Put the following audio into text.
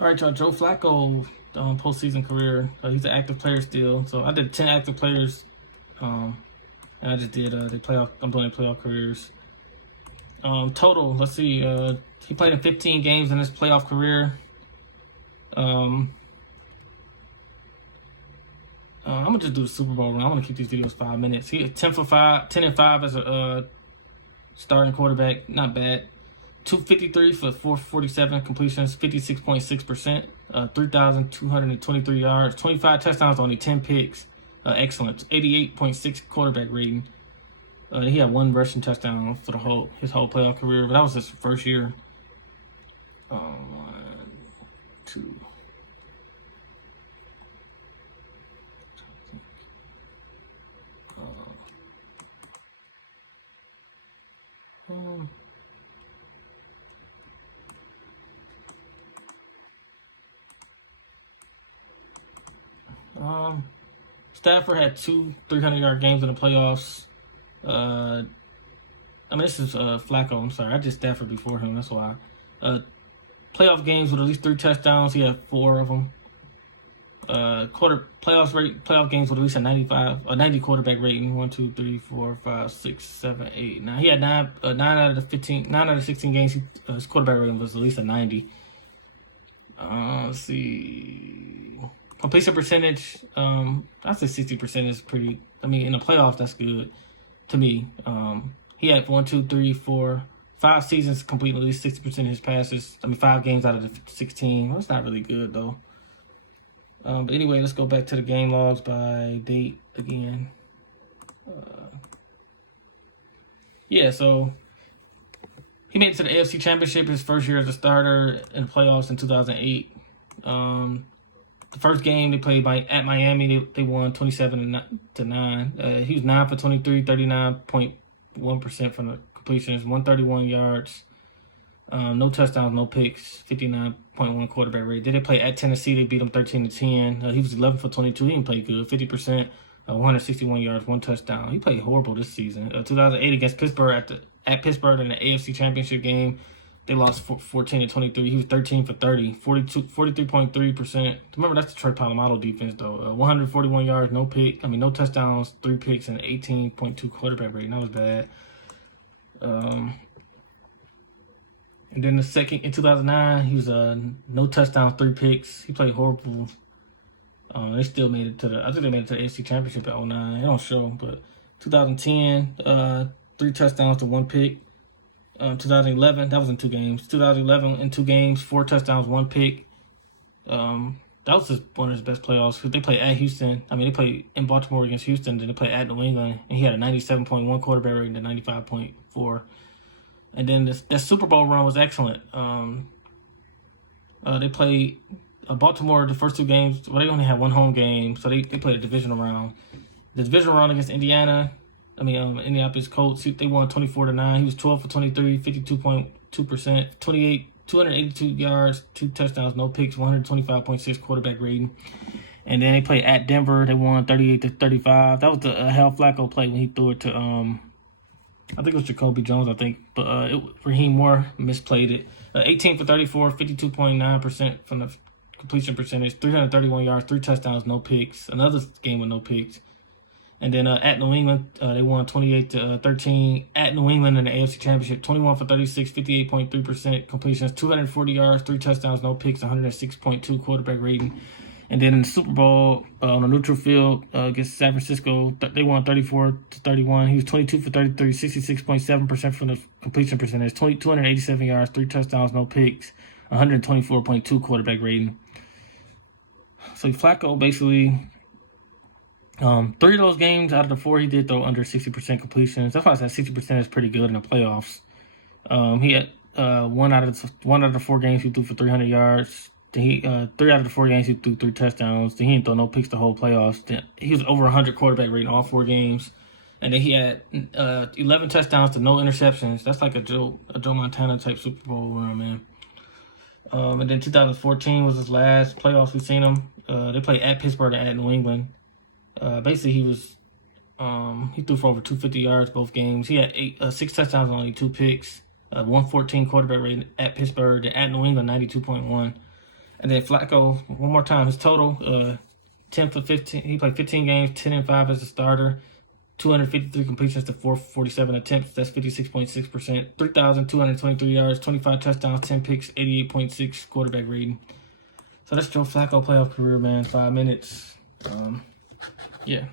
All right, y'all. Joe Flacco postseason career. He's an active player still. So I did 10 active players, and I just did the playoff. I'm doing the playoff careers. Total. Let's see. He played in 15 games in his playoff career. I'm gonna just do the Super Bowl run. I'm gonna keep these videos 5 minutes. He 10 and 5 as a starting quarterback. Not bad. 253 for 447 completions, 56.6%, 3,223 yards, 25 touchdowns, only 10 picks. Excellent. 88.6 quarterback rating. He had one rushing touchdown for his whole playoff career, but that was his first year. 1, 2. Stafford had 2 300-yard games in the playoffs. This is Flacco. I'm sorry, I did Stafford before him. That's why. Playoff games with at least 3 touchdowns. He had 4 of them. Playoff games with at least a 90 quarterback rating. 1, 2, 3, 4, 5, 6, 7, 8, 9. He had 9 out of the 16 games. His quarterback rating was at least a 90. Let's see. Completion percentage, I'd say 60% is pretty. In the playoffs, that's good to me. He had 1, 2, 3, 4, 5 seasons complete at least 60% of his passes. 5 games out of the 16. Well, that's not really good though. But anyway, let's go back to the game logs by date again. So he made it to the AFC Championship his first year as a starter in the playoffs in 2008. The first game they played at Miami, they won 27-9. He was 9 for 23, 39.1% from the completions, 131 yards, no touchdowns, no picks, 59.1 quarterback rate. Then they played at Tennessee, they beat them 13-10. He was 11 for 22, he didn't play good, 50%, 161 yards, 1 touchdown. He played horrible this season. 2008 against Pittsburgh at Pittsburgh in the AFC Championship game. They lost 14-23. He was 13 for 30, 43.3%. Remember, that's the Troy Polamalu defense, though. 141 yards, no touchdowns, 3 picks, and 18.2 quarterback rating. That was bad. And then the second, in 2009, he was no touchdowns, 3 picks. He played horrible. They still made it to I think they made it to the AFC Championship at 2009. They don't show, but 2010, 3 touchdowns to 1 pick. 2011, that was in 2 games. 2011 in 2 games, 4 touchdowns, 1 pick. That was just one of his best playoffs. They played at Houston. They played in Baltimore against Houston. Then they played at New England, and he had a 97.1 quarterback rating to 95.4. And then that Super Bowl run was excellent. They played Baltimore the first 2 games. Well, they only had 1 home game, so they played a divisional round. The divisional round against Indiana. Indianapolis Colts, they won 24-9. He was 12 for 23, 52.2%, 282 yards, 2 touchdowns, no picks, 125.6 quarterback rating. And then they played at Denver. They won 38-35. That was the Hal Flacco play when he threw it to I think it was Jacoby Jones, but Raheem Moore misplayed it. 18 for 34, 52.9% from the completion percentage, 331 yards, 3 touchdowns, no picks. Another game with no picks. And then at New England, they won 28-13 at New England in the AFC Championship. 21 for 36, 58.3% completions, 240 yards, 3 touchdowns, no picks, 106.2 quarterback rating. And then in the Super Bowl on a neutral field against San Francisco, they won 34-31. He was 22 for 33, 66.7% from the completion percentage, 287 yards, 3 touchdowns, no picks, 124.2 quarterback rating. So Flacco basically. 3 of those games out of the 4 he did throw under 60% completions. That's why I said 60% is pretty good in the playoffs. He had 1 out of the 4 games he threw for 300 yards. Then 3 out of the 4 games he threw 3 touchdowns. Then he didn't throw no picks the whole playoffs. Then he was over 100 quarterback rate in all 4 games. And then he had 11 touchdowns to no interceptions. That's like a Joe Montana type Super Bowl run, man. And then 2014 was his last playoffs we've seen him. They played at Pittsburgh and at New England. Basically, he threw for over 250 yards both games. He had 6 touchdowns and only 2 picks. 114 quarterback rating at Pittsburgh. At New England, 92.1. And then Flacco, one more time, his total, 10 for 15. He played 15 games, 10 and 5 as a starter, 253 completions to 447 attempts. That's 56.6%. 3,223 yards, 25 touchdowns, 10 picks, 88.6 quarterback rating. So that's Joe Flacco playoff career, man. 5 minutes. Yeah.